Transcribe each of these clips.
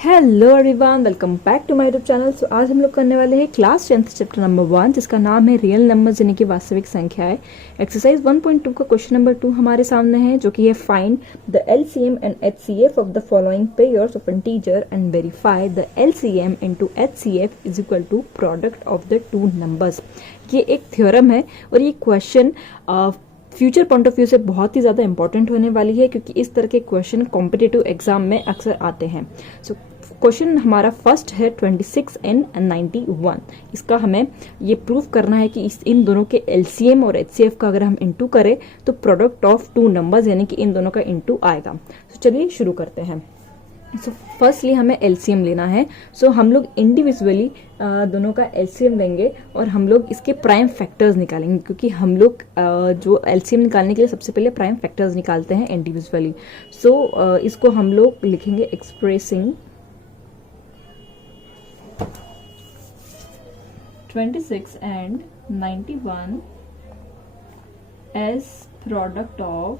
Hello everyone, welcome back to my YouTube channel. So आज हम लोग करने वाले हैं क्लास 10th चैप्टर नंबर 1, जिसका नाम है रियल नंबर्स यानी कि वास्तविक संख्याएं। एक्सरसाइज 1.2 का क्वेश्चन नंबर 2 हमारे सामने है, जो कि है find the LCM and HCF of the following pairs of integer and verify the LCM into HCF is equal to product of the two numbers. ये एक थ्योरम है और ये question future point of view से बहुत ही ज्यादा important होने वाली है, क्योंकि इस तरह के क्वेश्चन कॉम्पिटिटिव एग्जाम में अक्सर आते हैं। सो क्वेश्चन हमारा फर्स्ट है 26 एंड 91। इसका हमें ये प्रूव करना है कि इन दोनों के एलसीएम और एचसीएफ का अगर हम इंटू करें तो प्रोडक्ट ऑफ टू नंबर्स यानी कि इन दोनों का इंटू आएगा। तो चलिए शुरू करते हैं। सो फर्स्टली हमें एलसीएम लेना है। सो हम लोग इंडिविजुअली दोनों का एलसीएम लेंगे और हम लोग इसके प्राइम फैक्टर्स निकालेंगे, क्योंकि हम लोग जो एलसीएम निकालने के लिए सबसे पहले प्राइम फैक्टर्स निकालते हैं इंडिविजुअली। सो इसको हम लोग लिखेंगे expressing 26 and 91 as product of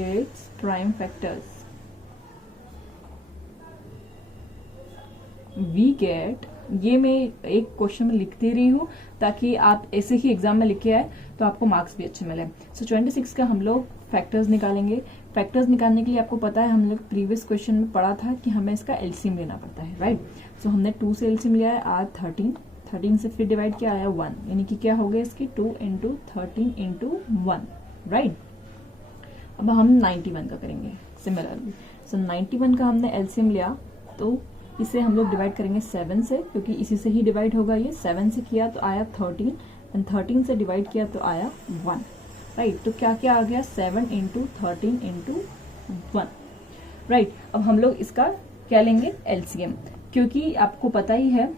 its prime factors. We get, ये मैं एक क्वेश्चन में लिख दे रही हूँ ताकि आप ऐसे ही एग्जाम में लिखे आए तो आपको मार्क्स भी अच्छे मिले। सो 26 का हम लोग फैक्टर्स निकालेंगे। फैक्टर्स निकालने के लिए आपको पता है, हम लोग प्रीवियस क्वेश्चन में पढ़ा था कि हमें इसका एलसीएम लेना पड़ता है, राइट। सो हमने 2 से एलसीएम लिया है, आज 13 से फिर डिवाइड किया आया 1, यानी कि क्या हो गया इसकी 2 इंटू 13 इंटू 1, राइट। अब हम 91 का करेंगे सिमिलरली। सो 91 का हमने एलसीएम लिया तो इसे हम लोग डिवाइड करेंगे 7 से, क्योंकि इसी से ही डिवाइड होगा। ये 7 से किया तो आया 13 एंड 13 से डिवाइड किया तो आया 1, राइट। तो क्या क्या आ गया 7 इंटू 13 इंटू 1, राइट। अब हम लोग इसका क्या लेंगे एलसीएम, क्योंकि आपको पता ही है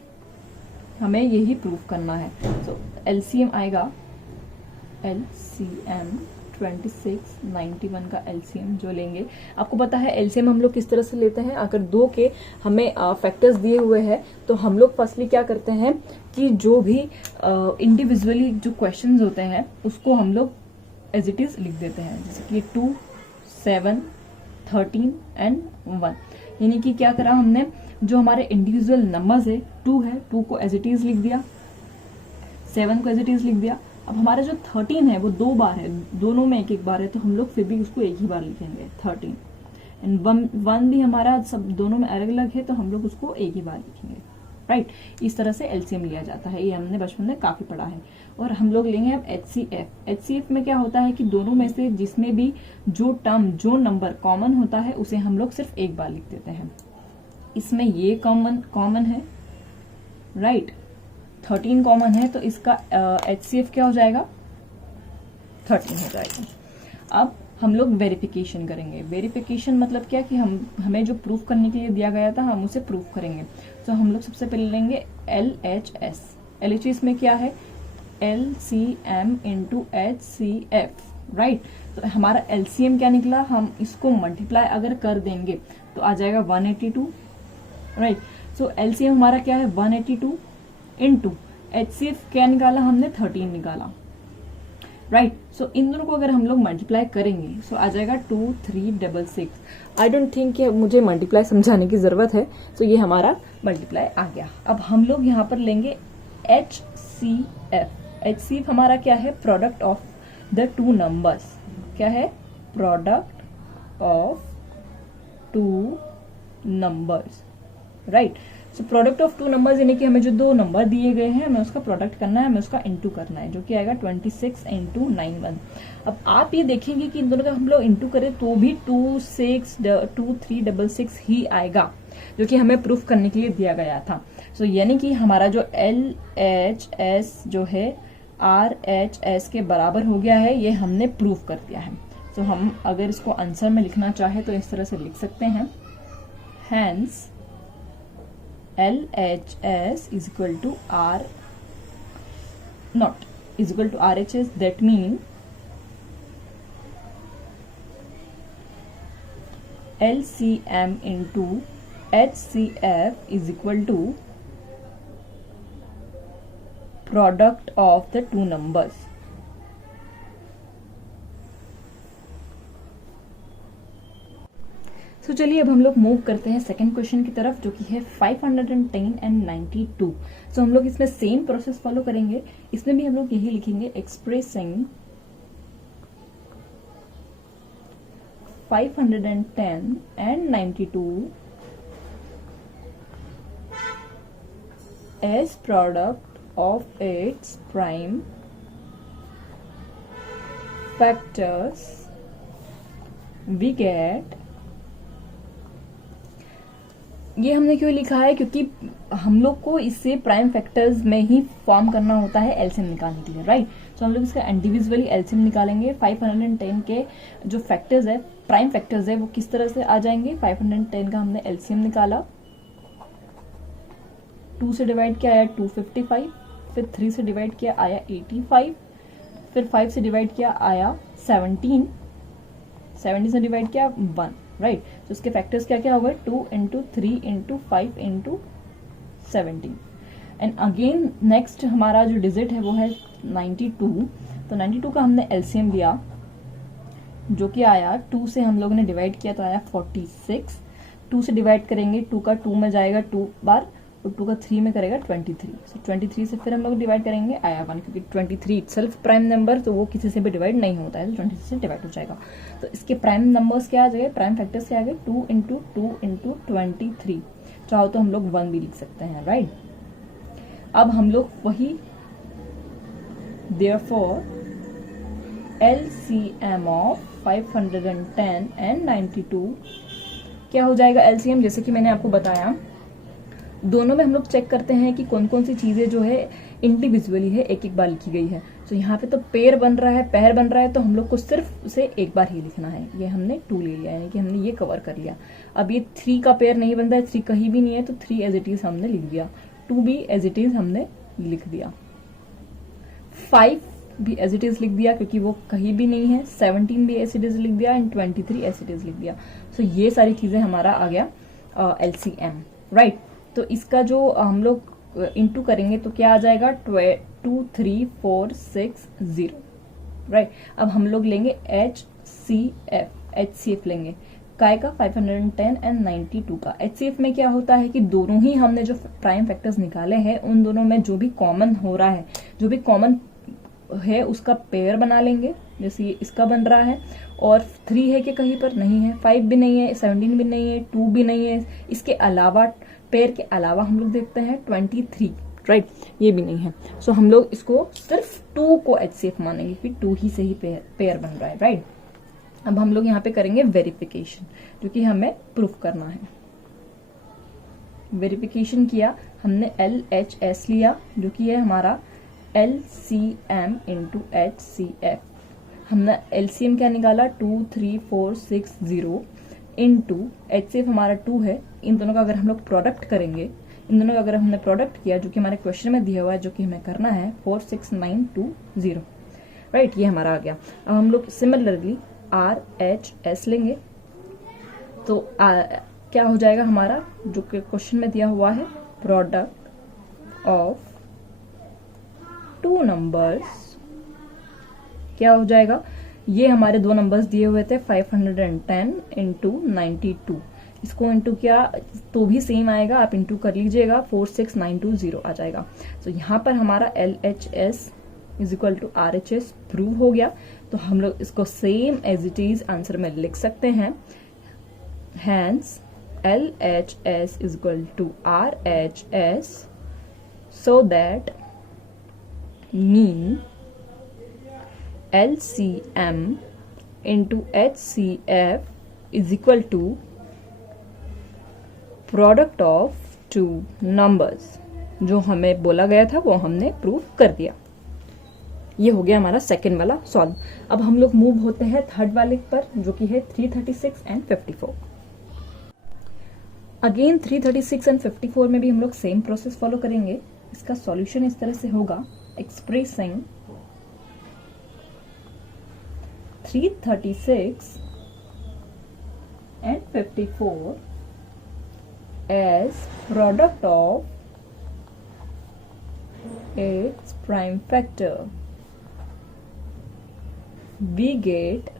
हमें यही प्रूफ करना है। तो एलसीएम आएगा एलसीएम 26 91 का एलसीएम जो लेंगे। आपको पता है एलसीएम हम लोग किस तरह से लेते हैं। अगर दो के हमें फैक्टर्स दिए हुए हैं तो हम लोग फर्स्टली क्या करते हैं कि जो भी इंडिविजुअली जो क्वेश्चंस होते हैं उसको हम लोग एज इट इज लिख देते हैं, जैसे कि 2 7 13 एंड 1। यानी कि क्या करा हमने, जो हमारे इंडिविजुअल नंबर्स है 2 है, 2 को एज इट इज लिख दिया, 7 को एज इट इज लिख दिया। अब हमारा जो 13 है वो 2 बार है, दोनों में एक एक बार है, तो हम लोग फिर भी उसको एक ही बार लिखेंगे 13। एंड 1 भी हमारा सब दोनों में अलग अलग है, तो हम लोग उसको एक ही बार लिखेंगे, राइट। इस तरह से एलसीएम लिया जाता है, ये हमने बचपन में काफी पढ़ा है। और हम लोग लेंगे अब एचसीएफ। एचसीएफ में क्या होता है कि दोनों में से जिसमें भी जो टर्म जो नंबर कॉमन होता है उसे हम लोग सिर्फ एक बार लिख देते हैं। इसमें ये कॉमन है, राइट। 13 कॉमन है, तो इसका एचसीएफ क्या हो जाएगा 13 हो जाएगा। अब हम लोग वेरिफिकेशन करेंगे। वेरिफिकेशन मतलब क्या कि हमें जो प्रूफ करने के लिए दिया गया था हम उसे प्रूफ करेंगे। तो हम लोग सबसे पहले लेंगे LHS। LHS में क्या है LCM इंटू HCF, राइट। तो हमारा LCM क्या निकला, हम इसको मल्टीप्लाई अगर कर देंगे तो आ जाएगा 182, राइट। सो LCM हमारा क्या है 182 इंटू HCF क्या निकाला हमने 13 निकाला, राइट। सो इन दोनों को अगर हम लोग मल्टीप्लाई करेंगे सो आ जाएगा 2366। आई डोंट थिंक कि मुझे मल्टीप्लाई समझाने की जरूरत है। सो ये हमारा मल्टीप्लाई आ गया। अब हम लोग यहाँ पर लेंगे HCF। HCF हमारा क्या है product of the two numbers. क्या है product of two numbers, right. So product of two numbers यानी कि हमें जो दो नंबर दिए गए हैं हमें उसका प्रोडक्ट करना है, हमें उसका इंटू करना है, जो कि आएगा 26 इंटू 91। अब आप ये देखेंगे कि इन दोनों का हम लोग इंटू करें तो भी 2366 ही आएगा, जो कि हमें प्रूफ करने के लिए दिया गया था। सो यानी कि हमारा जो LHS जो है RHS के बराबर हो गया है, ये हमने प्रूफ कर दिया है। सो हम अगर इसको आंसर में लिखना चाहे तो इस तरह से लिख सकते हैं, hence LHS is equal to RHS, that means LCM into HCF is equal to product of the two numbers. तो चलिए अब हम लोग मूव करते हैं सेकंड क्वेश्चन की तरफ, जो कि है 510 एंड 92। सो हम लोग इसमें सेम प्रोसेस फॉलो करेंगे। इसमें भी हम लोग यही लिखेंगे, expressing 510 and 92 as product of its prime factors, we get। ये हमने क्यों लिखा है, क्योंकि हम लोग को इससे प्राइम फैक्टर्स में ही फॉर्म करना होता है एलसीएम निकालने के लिए, राइट। तो हम लोग इसका इंडिविजुअली एलसीएम निकालेंगे। 510 के जो फैक्टर्स है, प्राइम फैक्टर्स है, वो किस तरह से आ जाएंगे। 510 का हमने एलसीएम निकाला, 2 से डिवाइड किया आया 255, फिर 3 से डिवाइड किया आया 85, फिर 5 से डिवाइड किया आया 17, 70 से डिवाइड किया 1, राइट। तो इसके फैक्टर्स क्या क्या हो गए, 2 into 3 into 5 into 17। And again next हमारा जो डिजिट है वो है 92। तो 92 का हमने एलसीएम लिया, जो कि आया 2 से हम लोगों ने डिवाइड किया तो आया 46। 2 से डिवाइड करेंगे, 2 का 2 में जाएगा 2 बार, और 2 का 3 में करेगा 23। सो 23 से फिर हम लोग डिवाइड करेंगे आया 1, क्योंकि 23 इटसेल्फ प्राइम नंबर, तो वो किसी से भी डिवाइड नहीं होता है, तो 23 से डिवाइड हो जाएगा। तो इसके प्राइम नंबर्स क्या आ जाएगा, प्राइम फैक्टर्स क्या आ गए, 2 इंटू 2 इंटू 23। चाहो तो हम लोग 1 भी लिख सकते हैं, राइट। अब हम लोग वही therefore LCM ऑफ 510 एंड 92 क्या हो जाएगा एलसीएम, जैसे कि मैंने आपको बताया दोनों में हम लोग चेक करते हैं कि कौन कौन सी चीजें जो है इंडिविजुअली है, एक एक बार लिखी गई है। तो यहाँ पे तो पेयर बन रहा है, पैर बन रहा है, तो हम लोग को सिर्फ उसे एक बार ही लिखना है। ये हमने 2 ले लिया, यानी कि हमने ये कवर कर लिया। अब ये 3 का पेयर नहीं बन रहा है, 3 कहीं भी नहीं है, तो 3 एज इट इज हमने लिख दिया, 2 भी एज इट इज हमने लिख दिया, 5 भी एज इट इज लिख दिया क्योंकि वो कहीं भी नहीं है, 17 भी एज इट इज लिख दिया, एंड 23 एज इट इज लिख दिया। सो ये सारी चीजें हमारा आ गया एलसीएम, राइट। तो इसका जो हम लोग इंटू करेंगे तो क्या आ जाएगा, 23460, राइट। अब हम लोग लेंगे एचसीएफ लेंगे, काय का 510 एंड 92 का। एचसीएफ में क्या होता है कि दोनों ही हमने जो प्राइम फैक्टर्स निकाले हैं उन दोनों में जो भी कॉमन हो रहा है, जो भी कॉमन है उसका पेयर बना लेंगे, जैसे ये इसका बन रहा है, और 3 है कि कहीं पर नहीं है, 5 भी नहीं है, 17 भी नहीं है, 2 भी नहीं है। इसके अलावा पेयर के अलावा हम लोग देखते हैं 23, राइट, ये भी नहीं है। सो हम लोग इसको सिर्फ 2 को एचसीएफ मानेंगे कि 2 ही से ही पेयर बन रहा है, राइट। अब हम लोग यहाँ पे करेंगे वेरिफिकेशन, जो कि हमें प्रूफ करना है। वेरिफिकेशन किया हमने, LHS लिया जो कि है हमारा LCM इंटू HCF। हमने LCM क्या निकाला, 23460 इंटू HCF हमारा 2 है। इन दोनों का अगर हम लोग प्रोडक्ट करेंगे, इन दोनों का अगर हमने प्रोडक्ट किया, जो कि हमारे क्वेश्चन में दिया हुआ है, जो कि हमें करना है 46920, राइट, ये हमारा आ गया। अब हम लोग सिमिलरली RHS लेंगे, तो क्या हो जाएगा हमारा, जो कि क्वेश्चन में दिया हुआ है, प्रोडक्ट ऑफ 2 नंबर्स, क्या हो जाएगा, ये हमारे 2 नंबर्स दिए हुए थे 510 इंटू 92। इसको इंटू किया तो भी सेम आएगा, आप इंटू कर लीजिएगा, 46920 आ जाएगा। तो यहाँ पर हमारा LHS is equal to RHS prove हो गया। तो हम लोग इसको same as it is answer में लिख सकते हैं, hence LHS is equal to RHS, so that mean LCM into HCF is equal to product of 2 numbers. जो हमें बोला गया था वो हमने प्रूव कर दिया। ये हो गया हमारा सेकेंड वाला सॉल्व। अब हम लोग मूव होते हैं थर्ड वाले पर, जो कि है 336 एंड 54। अगेन 336 एंड 54 में भी हम लोग सेम प्रोसेस फॉलो करेंगे। इसका सॉल्यूशन इस तरह से होगा, expressing 336 and 54 as product of its prime factor, we get,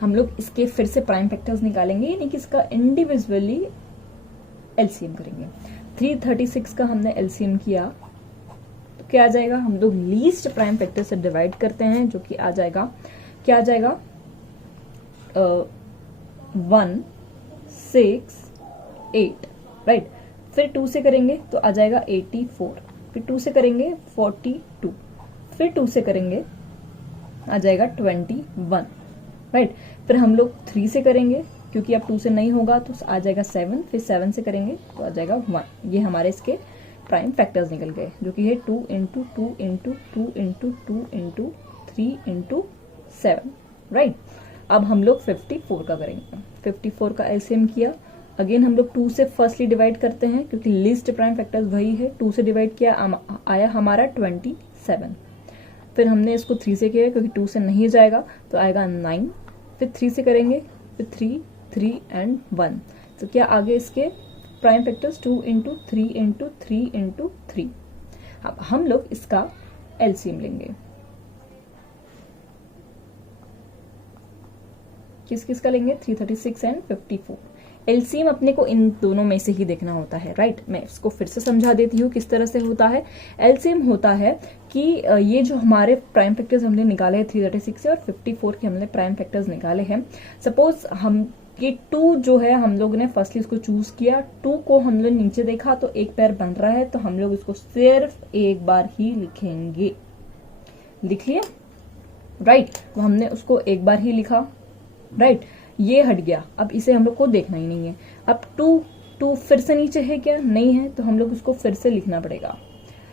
हम लोग इसके फिर से प्राइम फैक्टर्स निकालेंगे, यानी कि इसका इंडिविजुअली एलसीएम करेंगे। 336 का हमने एलसीएम किया तो क्या आ जाएगा, हम लोग लीस्ट प्राइम फैक्टर से डिवाइड करते हैं, जो कि आ जाएगा, क्या आ जाएगा, 1 6 8, राइट। फिर 2 से करेंगे तो आ जाएगा 84, फिर 2 से करेंगे 42, फिर 2 से करेंगे आ जाएगा 21, राइट। फिर हम लोग 3 से करेंगे, क्योंकि अब 2 से नहीं होगा तो आ जाएगा 7, फिर 7 से करेंगे तो आ जाएगा 1। ये हमारे इसके प्राइम फैक्टर्स निकल गए, जो कि है 2 into 2 into 2 into 2 into 3 into 7, right. अब हम लोग 54 का करेंगे। 54 का एलसीएम किया, अगेन हम लोग 2 से फर्स्टली डिवाइड करते हैं, क्योंकि लीस्ट प्राइम फैक्टर्स वही है। 2 से डिवाइड किया, आया हमारा 27। फिर हमने इसको 3 से किया, क्योंकि 2 से नहीं जाएगा तो आएगा 9। फिर 3 से करेंगे, फिर 3 3 एंड 1, तो क्या आगे इसके prime factors 2 into 3 into 3 into 3। अब हम लोग इसका एलसीएम लेंगे, किस किस का लेंगे, 336 एंड 54। एलसीएम अपने को इन दोनों में से ही देखना होता है, राइट। मैं इसको फिर से समझा देती हूँ किस तरह से होता है। एलसीएम होता है कि ये जो हमारे प्राइम फैक्टर्स हमने निकाले हैं 336 से और 54 के हमने प्राइम फैक्टर्स निकाले हैं। सपोज हम ये 2 जो है हम लोग ने फर्स्टली इसको चूज किया, 2 को हम लोग नीचे देखा तो एक पैर बन रहा है, तो हम लोग इसको सिर्फ एक बार ही लिखेंगे। लिख लिया, राइट। तो हमने उसको एक बार ही लिखा, राइट। ये हट गया, अब इसे हम लोग को देखना ही नहीं है। अब 2 फिर से नीचे है क्या, नहीं है, तो हम लोग उसको फिर से लिखना पड़ेगा।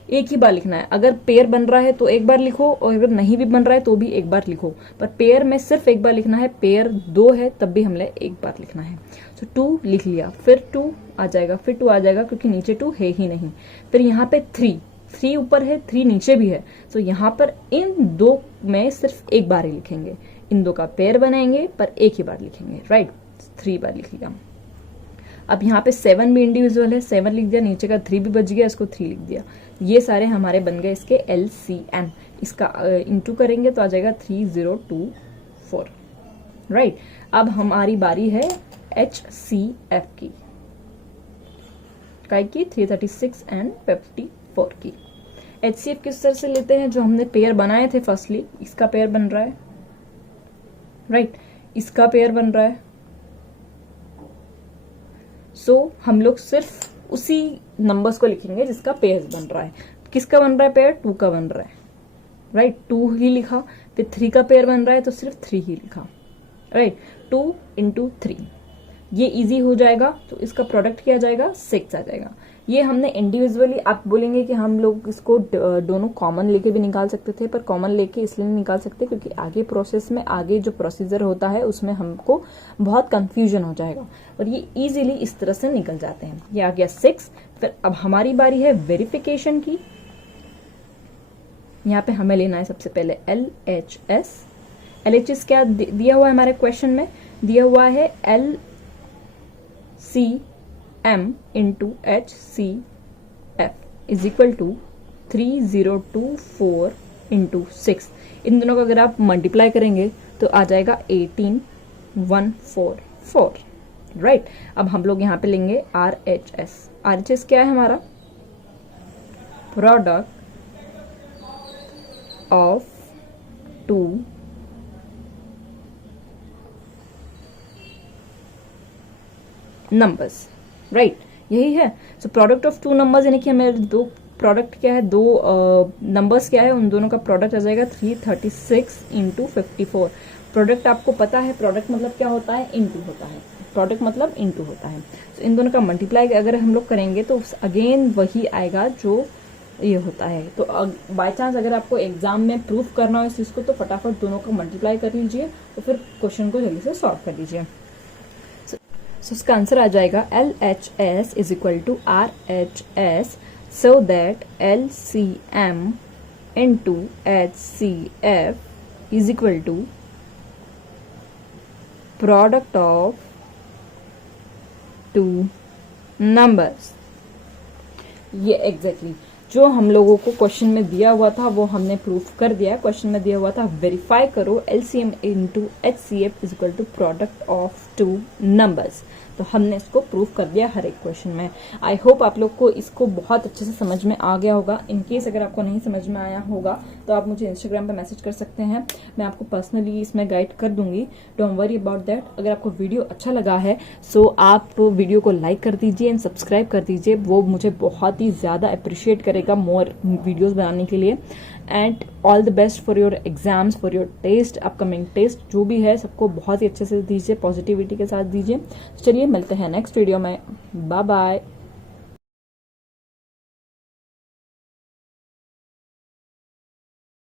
एक ही बार लिखना है। अगर पेयर बन रहा है तो एक बार लिखो, और अगर नहीं भी बन रहा है तो भी एक बार लिखो, पर पेयर में सिर्फ एक बार लिखना है। पेयर 2 है तब भी हमने एक बार लिखना है। तो 2 लिख लिया, फिर 2 आ जाएगा, फिर 2 आ जाएगा, क्योंकि नीचे 2 है ही नहीं। फिर यहाँ पे 3 ऊपर है, 3 नीचे भी है, तो यहाँ पर इन 2 में सिर्फ एक बार ही लिखेंगे। इन 2 का पेयर बनाएंगे पर एक ही बार लिखेंगे, राइट। 3 बार लिख लिया। अब यहाँ पे 7 भी इंडिविजुअल है, 7 लिख दिया, नीचे का 3 भी बच गया, इसको 3 लिख दिया। ये सारे हमारे बन गए इसके एलसीएम। इसका इंटू करेंगे तो आ जाएगा 3024, राइट। अब हमारी बारी है एचसीएफ की, काय की 336 एंड 54 की। एचसीएफ किस तरह से लेते हैं, जो हमने पेयर बनाए थे फर्स्टली, इसका पेयर बन रहा है, राइट, इसका पेयर बन रहा है। सो हम लोग सिर्फ उसी नंबर्स को लिखेंगे जिसका पेयर बन रहा है। किसका बन रहा है पेयर, 2 का बन रहा है, राइट, 2 ही लिखा। फिर 3 का पेयर बन रहा है तो सिर्फ 3 ही लिखा, राइट। 2 इंटू 3, ये इजी हो जाएगा, तो इसका प्रोडक्ट क्या आ जाएगा, 6 आ जाएगा। ये हमने इंडिविजुअली, आप बोलेंगे कि हम लोग इसको दोनों कॉमन लेके भी निकाल सकते थे, पर कॉमन लेके इसलिए नहीं निकाल सकते क्योंकि आगे प्रोसेस में, आगे जो प्रोसीजर होता है उसमें हमको बहुत कंफ्यूजन हो जाएगा, और ये इजीली इस तरह से निकल जाते हैं। ये आ गया 6। फिर अब हमारी बारी है वेरिफिकेशन की। यहाँ पे हमें लेना है सबसे पहले LHS। LHS क्या दिया हुआ है हमारे क्वेश्चन में, दिया हुआ है LCM into HCF is equal to 3024 into 6। इन दोनों को अगर आप मल्टीप्लाई करेंगे तो आ जाएगा 18144, राइट। अब हम लोग यहाँ पे लेंगे RHS। RHS क्या है हमारा, प्रोडक्ट ऑफ 2 नंबर्स, राइट, यही है। सो प्रोडक्ट ऑफ 2 नंबर्स, यानी कि हमें 2 प्रोडक्ट क्या है, 2 नंबर्स क्या है, उन दोनों का प्रोडक्ट आ जाएगा 336 इंटू 54। प्रोडक्ट आपको पता है, प्रोडक्ट मतलब क्या होता है, इंटू होता है। प्रोडक्ट मतलब इंटू होता है। तो इन दोनों का मल्टीप्लाई अगर हम लोग करेंगे तो अगेन वही आएगा जो ये होता है। तो बाय चांस अगर आपको एग्जाम में प्रूफ करना हो इस चीज को, तो फटाफट दोनों को मल्टीप्लाई कर लीजिए, तो फिर क्वेश्चन को जल्दी से सॉल्व कर लीजिए। सो इसका आंसर आ जाएगा LHS is equal to RHS, so that LCM into HCF is equal to product of 2 numbers. ये एग्जैक्टली जो हम लोगों को क्वेश्चन में दिया हुआ था वो हमने प्रूफ कर दिया है। क्वेश्चन में दिया हुआ था वेरीफाई करो LCM into HCF is equal to product of two numbers, तो हमने इसको प्रूफ कर दिया हर एक क्वेश्चन में। आई होप आप लोग को इसको बहुत अच्छे से समझ में आ गया होगा। इन केस अगर आपको नहीं समझ में आया होगा तो आप मुझे इंस्टाग्राम पे मैसेज कर सकते हैं, मैं आपको पर्सनली इसमें गाइड कर दूंगी। Don't worry about that. अगर आपको वीडियो अच्छा लगा है सो आप वीडियो को लाइक कर दीजिए एंड सब्सक्राइब कर दीजिए, वो मुझे बहुत ही ज्यादा अप्रिशिएट करेगा मोर वीडियोज बनाने के लिए। And all the best for your exams, for your test, upcoming test जो भी है सबको बहुत ही अच्छे से दीजिए, पॉजिटिविटी के साथ दीजिए। चलिए मिलते हैं नेक्स्ट वीडियो में, बाय बाय।